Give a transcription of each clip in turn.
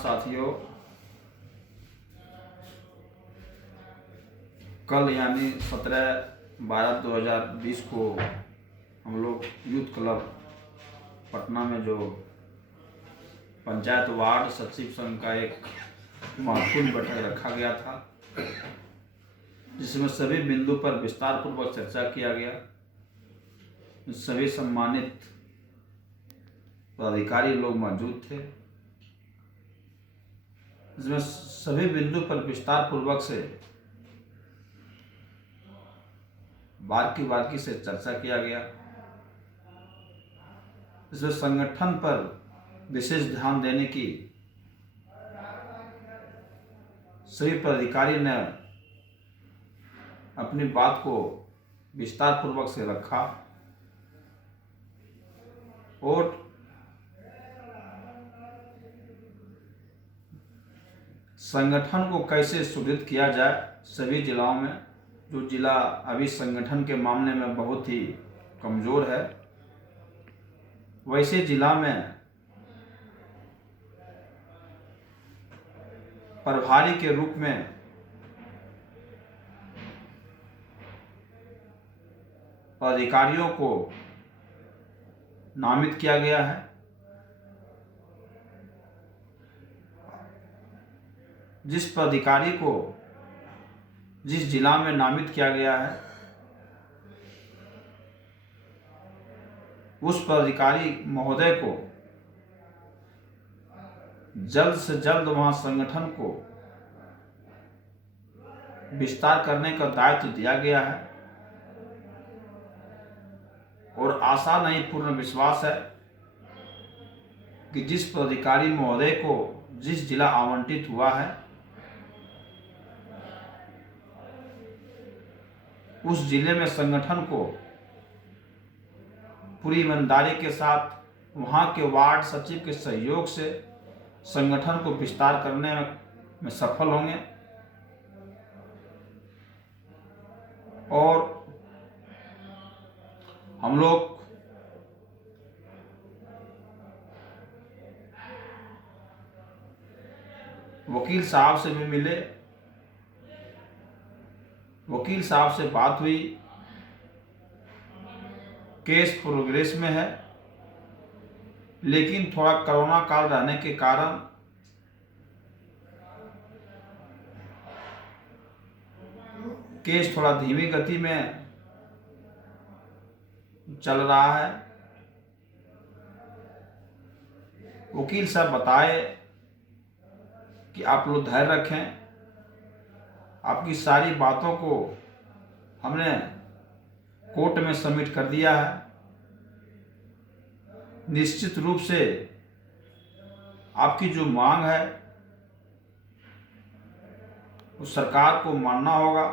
साथियों, कल यानी 17/12/2020 को हम लोग यूथ क्लब पटना में जो पंचायत वार्ड सचिव संघ का एक महत्वपूर्ण बैठक रखा गया था, जिसमें सभी बिंदु पर विस्तार पूर्वक चर्चा किया गया। सभी सम्मानित पदाधिकारी लोग मौजूद थे, जिसमें सभी बिंदु पर विस्तार पूर्वक से बारीकी से चर्चा किया गया। इसमें संगठन पर विशेष ध्यान देने की सभी पदाधिकारी ने अपनी बात को विस्तार पूर्वक से रखा और संगठन को कैसे सुदृढ़ किया जाए। सभी जिलाओं में जो जिला अभी संगठन के मामले में बहुत ही कमज़ोर है, वैसे जिला में प्रभारी के रूप में अधिकारियों को नामित किया गया है। जिस पदाधिकारी को जिस जिला में नामित किया गया है, उस पदाधिकारी महोदय को जल्द से जल्द वहां संगठन को विस्तार करने का दायित्व दिया गया है और आशा नहीं पूर्ण विश्वास है कि जिस पदाधिकारी महोदय को जिस जिला आवंटित हुआ है, उस जिले में संगठन को पूरी ईमानदारी के साथ वहां के वार्ड सचिव के सहयोग से संगठन को विस्तार करने में सफल होंगे और हम लोग वकील साहब से भी मिले। वकील साहब से बात हुई, केस प्रोग्रेस में है, लेकिन थोड़ा कोरोना काल रहने के कारण केस थोड़ा धीमी गति में चल रहा है। वकील साहब बताए कि आप लोग धैर्य रखें, आपकी सारी बातों को हमने कोर्ट में सबमिट कर दिया है। निश्चित रूप से आपकी जो मांग है वो सरकार को मानना होगा।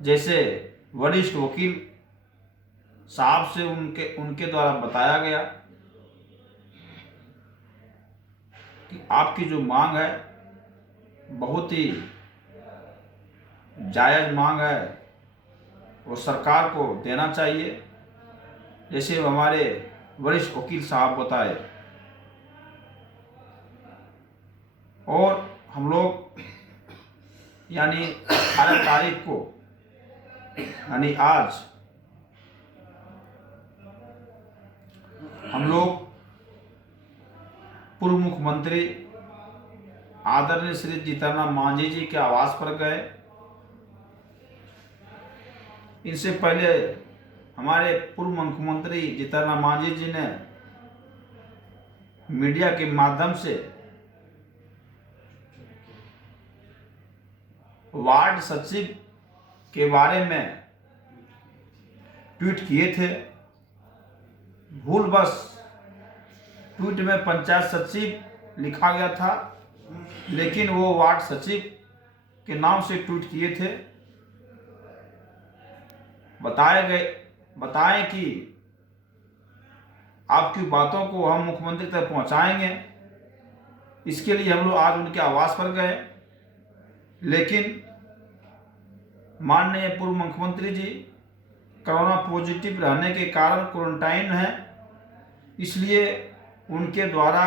जैसे वरिष्ठ वकील साहब से उनके द्वारा बताया गया कि आपकी जो मांग है बहुत ही जायज़ मांग है, वो सरकार को देना चाहिए, जैसे हमारे वरिष्ठ वकील साहब बताए। और हम लोग यानी 18 तारीख को यानी आज हम लोग पूर्व मुख्यमंत्री आदरणीय श्री जीतन राम मांझी जी के आवास पर गए। इनसे पहले हमारे पूर्व मुख्यमंत्री जीतन राम मांझी जी ने मीडिया के माध्यम से वार्ड सचिव के बारे में ट्वीट किए थे। भूलवश ट्वीट में पंचायत सचिव लिखा गया था, लेकिन वो वार्ड सचिव के नाम से ट्वीट किए थे। बताएं कि आपकी बातों को हम मुख्यमंत्री तक पहुंचाएंगे। इसके लिए हम लोग आज उनके आवास पर गए, लेकिन माननीय पूर्व मुख्यमंत्री जी कोरोना पॉजिटिव रहने के कारण क्वारंटाइन है, इसलिए उनके द्वारा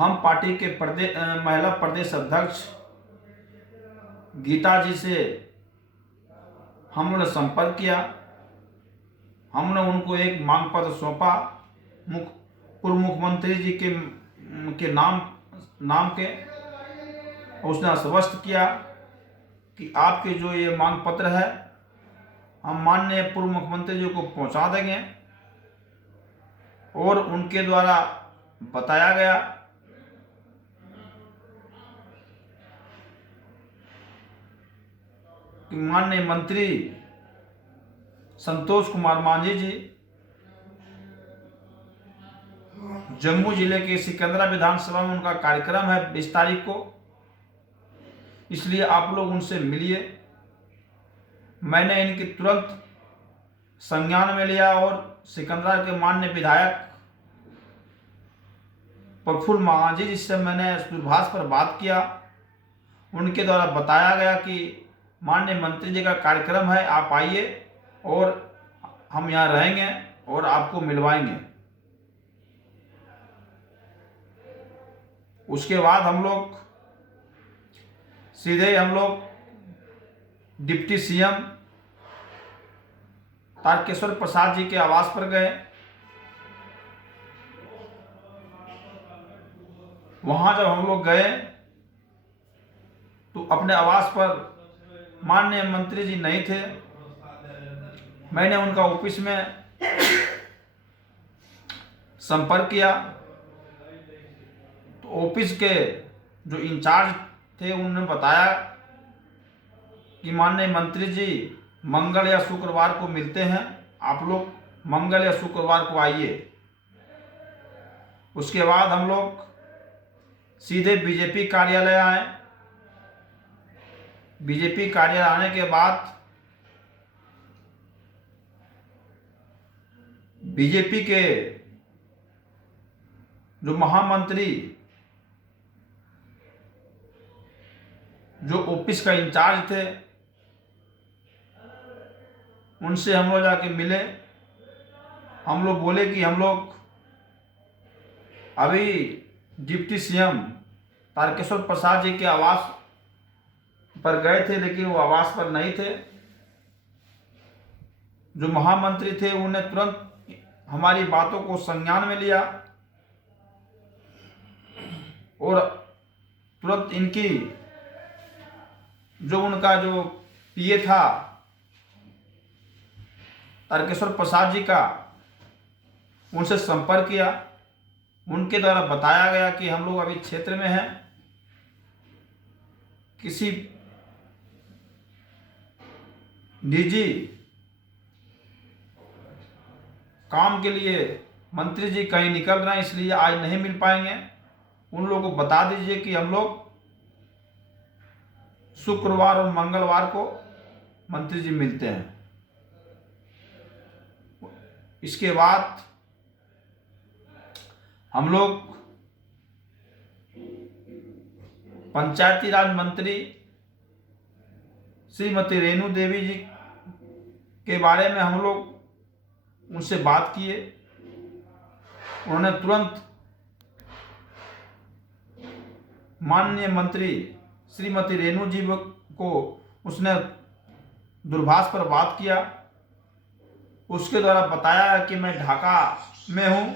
हम पार्टी के महिला प्रदेश अध्यक्ष गीता जी से हमने संपर्क किया। हमने उनको एक मांग पत्र सौंपा पूर्व मुख्यमंत्री जी के नाम के। उसने आश्वस्त किया कि आपके जो ये मांग पत्र है हम माननीय पूर्व मुख्यमंत्री जी को पहुंचा देंगे। और उनके द्वारा बताया गया कि माननीय मंत्री संतोष कुमार मांझी जी जम्मू जिले के सिकंदरा विधानसभा में उनका कार्यक्रम है 20 तारीख को, इसलिए आप लोग उनसे मिलिए। मैंने इनकी तुरंत संज्ञान में लिया और सिकंदरा के माननीय विधायक प्रफुल्ल मांझी जी से मैंने दूरभाष पर बात किया। उनके द्वारा बताया गया कि माननीय मंत्री जी का कार्यक्रम है, आप आइए और हम यहाँ रहेंगे और आपको मिलवाएंगे। उसके बाद हम लोग सीधे डिप्टी सीएम तारकेश्वर प्रसाद जी के आवास पर गए। वहां जब हम लोग गए तो अपने आवास पर माननीय मंत्री जी नहीं थे। मैंने उनका ऑफिस में संपर्क किया तो ऑफिस के जो इंचार्ज थे उन्होंने बताया कि माननीय मंत्री जी मंगल या शुक्रवार को मिलते हैं, आप लोग मंगल या शुक्रवार को आइए। उसके बाद हम लोग सीधे बीजेपी कार्यालय आए। बीजेपी कार्यालय आने के बाद बीजेपी के जो महामंत्री जो ऑफिस का इंचार्ज थे उनसे हम लोग जाके मिले। हम लोग बोले कि हम लोग अभी डिप्टी सीएम तारकेश्वर प्रसाद जी के आवास पर गए थे, लेकिन वो आवास पर नहीं थे। जो महामंत्री थे उन्हें तुरंत हमारी बातों को संज्ञान में लिया और तुरंत इनकी जो उनका जो पीए था तारकेश्वर प्रसाद जी का, उनसे संपर्क किया। उनके द्वारा बताया गया कि हम लोग अभी क्षेत्र में हैं, किसी निजी काम के लिए मंत्री जी कहीं निकल रहे हैं, इसलिए आज नहीं मिल पाएंगे। उन लोगों को बता दीजिए कि हम लोग शुक्रवार और मंगलवार को मंत्री जी मिलते हैं। इसके बाद हम लोग पंचायती राज मंत्री श्रीमती रेणु देवी जी के बारे में हम लोग उनसे बात किए। उन्होंने तुरंत माननीय मंत्री श्रीमती रेणु जी को उसने दूरभाष पर बात किया। उसके द्वारा बताया कि मैं ढाका में हूं,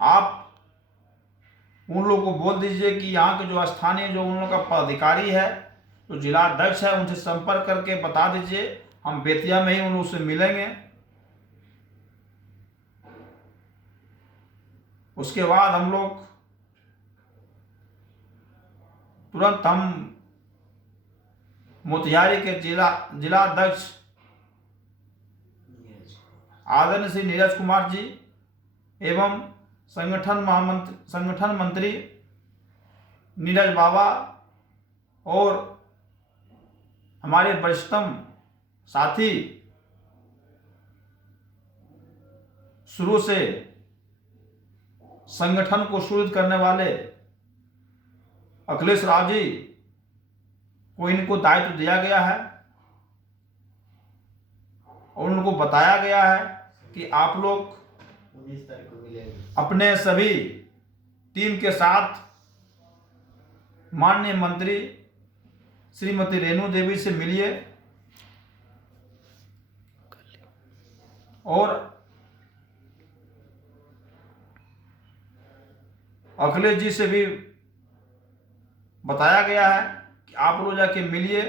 आप उन लोगों को बोल दीजिए कि यहाँ के जो स्थानीय जो उन लोगों का पदाधिकारी है, जो जिला अध्यक्ष है, उनसे संपर्क करके बता दीजिए हम बेतिया में ही उन लोगों से मिलेंगे। उसके बाद हम लोग तुरंत मोतिहारी के जिला अध्यक्ष आदरणीय श्री नीरज कुमार जी एवं संगठन मंत्री नीरज बाबा और हमारे वरिष्ठतम साथी शुरू से संगठन को सुदृढ़ करने वाले अखिलेश राव जी को इनको दायित्व दिया गया है और उनको बताया गया है कि आप लोग 19 तारीख को मिलेंगे। अपने सभी टीम के साथ माननीय मंत्री श्रीमती रेणु देवी से मिलिए और अखिलेश जी से भी बताया गया है कि आप लोग जाके मिलिए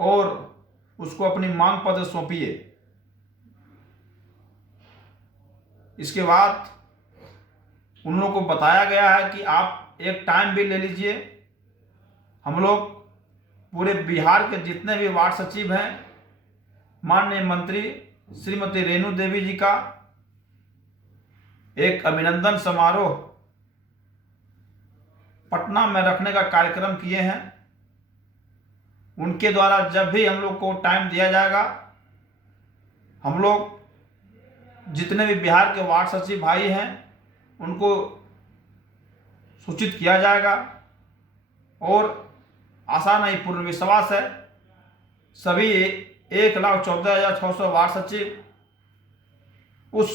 और उसको अपनी मांग पत्र सौंपिए। इसके बाद उन लोगों को बताया गया है कि आप एक टाइम भी ले लीजिए। हम लोग पूरे बिहार के जितने भी वार्ड सचिव हैं, माननीय मंत्री श्रीमती रेणु देवी जी का एक अभिनंदन समारोह पटना में रखने का कार्यक्रम किए हैं। उनके द्वारा जब भी हम लोग को टाइम दिया जाएगा, हम लोग जितने भी बिहार के वार्ड सचिव भाई हैं उनको सूचित किया जाएगा और आशा नहीं पूर्ण विश्वास है सभी 1,14,600 वार्ड सचिव उस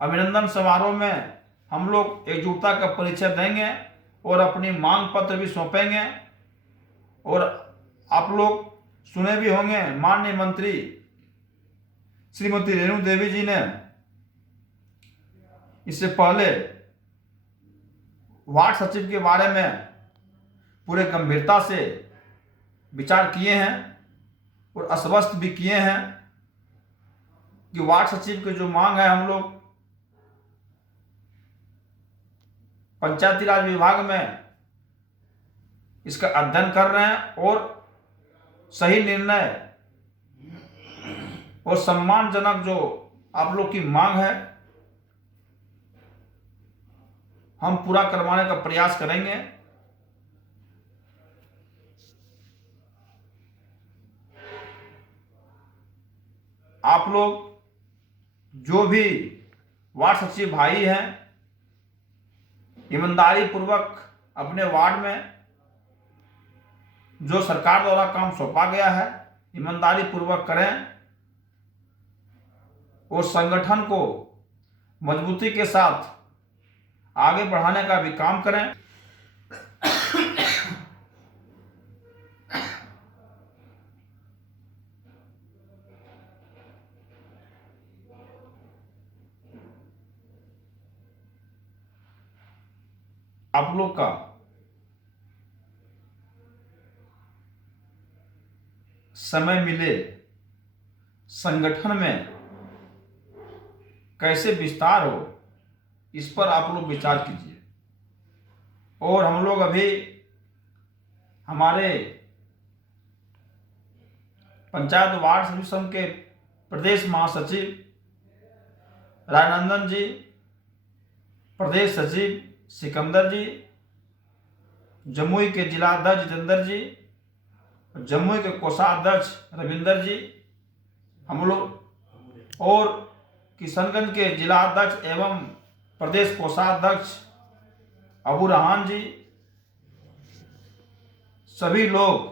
अभिनंदन समारोह में हम लोग एकजुटता का परिचय देंगे और अपनी मांग पत्र भी सौंपेंगे। और आप लोग सुने भी होंगे माननीय मंत्री श्रीमती रेणु देवी जी ने इससे पहले वार्ड सचिव के बारे में पूरे गंभीरता से विचार किए हैं और आश्वस्त भी किए हैं कि वार्ड सचिव की जो मांग है हम लोग पंचायती राज विभाग में इसका अध्ययन कर रहे हैं और सही निर्णय और सम्मानजनक जो आप लोग की मांग है हम पूरा करवाने का प्रयास करेंगे। आप लोग जो भी वार्ड सचिव भाई हैं ईमानदारी पूर्वक अपने वार्ड में जो सरकार द्वारा काम सौंपा गया है ईमानदारी पूर्वक करें और संगठन को मजबूती के साथ आगे बढ़ाने का भी काम करें। आप लोग का समय मिले संगठन में कैसे विस्तार हो इस पर आप लोग विचार कीजिए। और हम लोग अभी हमारे पंचायत वार्ड समिति संघ के प्रदेश महासचिव राजनंदन जी, प्रदेश सचिव सिकंदर जी, जमुई के जिला अध्यक्ष जितेंद्र जी, जमुई के कोषाध्यक्ष रविंदर जी, हम लोग और किशनगंज के जिला अध्यक्ष एवं प्रदेश कोषाध्यक्ष अबू रहमान जी, सभी लोग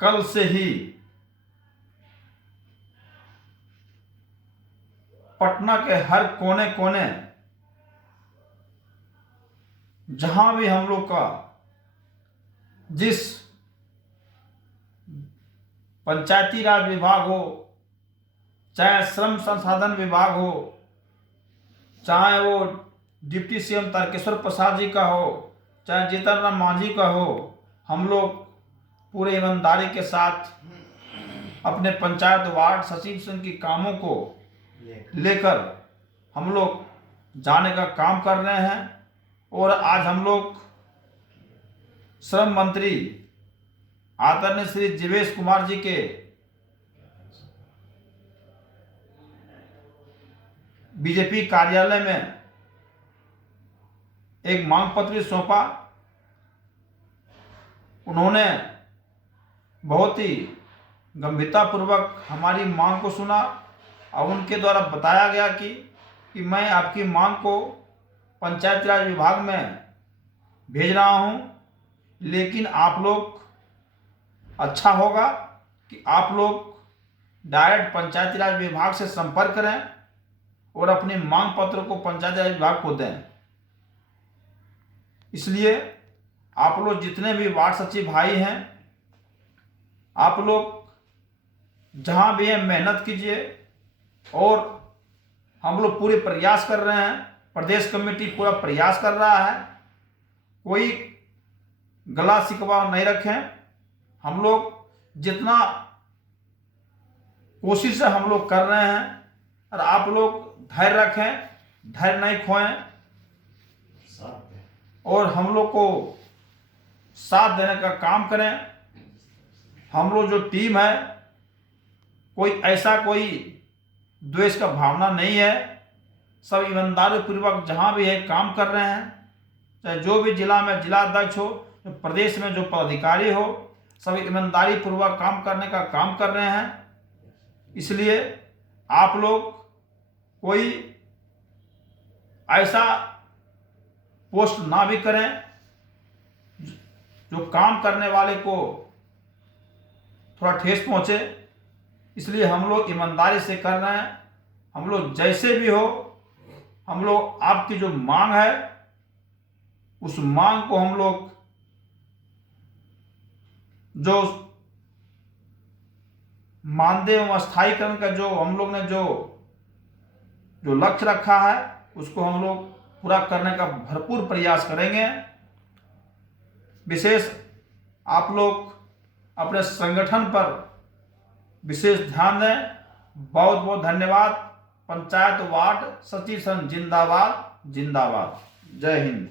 कल से ही पटना के हर कोने कोने जहां भी हम लोग का जिस पंचायती राज विभाग हो, चाहे श्रम संसाधन विभाग हो, चाहे वो डिप्टी सीएम तारकेश्वर प्रसाद जी का हो, चाहे जीतन राम मांझी का हो, हम लोग पूरे ईमानदारी के साथ अपने पंचायत वार्ड सचिव संघ की कामों को लेकर हम लोग जाने का काम कर रहे हैं। और आज हम लोग श्रम मंत्री आदरणीय श्री जीवेश कुमार जी के बीजेपी कार्यालय में एक मांग पत्र सौंपा। उन्होंने बहुत ही गंभीरतापूर्वक हमारी मांग को सुना और उनके द्वारा बताया गया कि मैं आपकी मांग को पंचायती राज विभाग में भेज रहा हूं, लेकिन आप लोग अच्छा होगा कि आप लोग डायरेक्ट पंचायती राज विभाग से संपर्क करें और अपनी मांग पत्र को पंचायत राज विभाग को दें। इसलिए आप लोग जितने भी वार्ड सचिव भाई हैं, आप लोग जहां भी हैं मेहनत कीजिए, और हम लोग पूरे प्रयास कर रहे हैं, प्रदेश कमेटी पूरा प्रयास कर रहा है, कोई गला शिकवा नहीं रखें। हम लोग जितना कोशिश है हम लोग कर रहे हैं, और आप लोग धैर्य रखें, धैर्य नहीं खोएं, और हम लोग को साथ देने का काम करें। हम लोग जो टीम है, कोई ऐसा कोई द्वेष का भावना नहीं है, सब ईमानदारी पूर्वक जहां भी है काम कर रहे हैं। चाहे जो भी जिला में जिला अध्यक्ष हो, प्रदेश में जो पदाधिकारी हो, सब ईमानदारी पूर्वक काम करने का काम कर रहे हैं। इसलिए आप लोग कोई ऐसा पोस्ट ना भी करें जो काम करने वाले को थोड़ा ठेस पहुंचे। इसलिए हम लोग ईमानदारी से कर रहे हैं। हम लोग जैसे भी हो, हम लोग आपकी जो मांग है उस मांग को हम लोग जो मानदेय एवं स्थायीकरण का जो हम लोग ने जो लक्ष्य रखा है उसको हम लोग पूरा करने का भरपूर प्रयास करेंगे। विशेष आप लोग अपने संगठन पर विशेष ध्यान दें। बहुत बहुत धन्यवाद। पंचायत वार्ड सचिव संघ जिंदाबाद जिंदाबाद। जय हिंद।